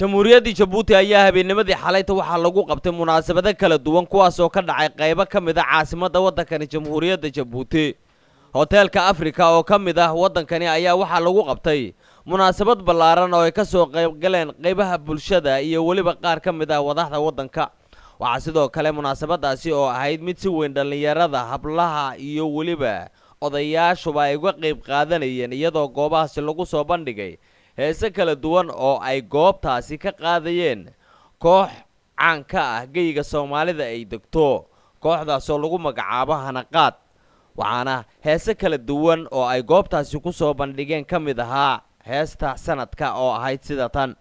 jamhuuriyadda Djibouti ayaa habeennimadii xalayta waxa lagu qabtay munaasabado kala duwan kuwaas oo ka dhacay qaybo kamid ah caasimadda waddankani jamhuuriyadda Djibouti. hoteelka Afrika oo kamid ah waddankani ayaa waxa lagu qabtay munaasabad ballaaran oo ay ka soo qayb galeen qaybaha bulshada iyo waliba qaar kamid ah wadaxda waddanka. waxa sidoo kale munaasabadaasi oo ahayd mid si weyn dhalinyarada hablaha iyo waliba odayaashuba ay uga qayb qaadanayeen iyadoo goobahaasi lagu soo bandhigay heese kala duwan oo ay goobtaasi ka qaadayeen koox caan ka ah geyga Soomaalida ay degto. kooxdaas oo lagu magacaabo hanaqaad waxaana heese kala duwan oo ay goobtaasi ku soo bandhigeen kamid ahaa heesta sanadka oo ahayd sida tan.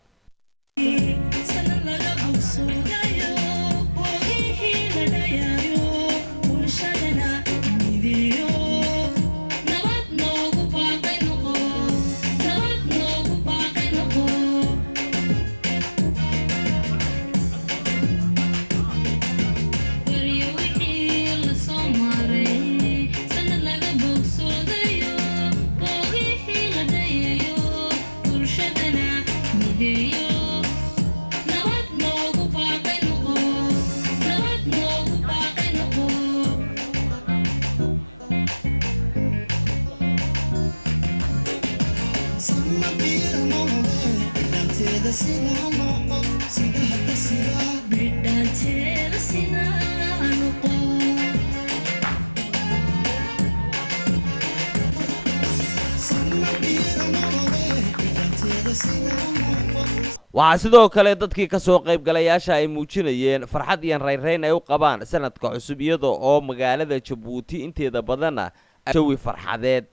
waxaa sidoo kale dadkii ka soo qayb galayaasha ay muujinayeen farxad iyo rayrayn ay u qabaan sanadka cusub iyadoo oo magaalada Djibouti inteeda badan jawi farxadeed.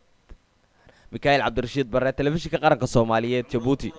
makahil rashid barre telefishinka qaranka Soomaaliyeed Djibouti.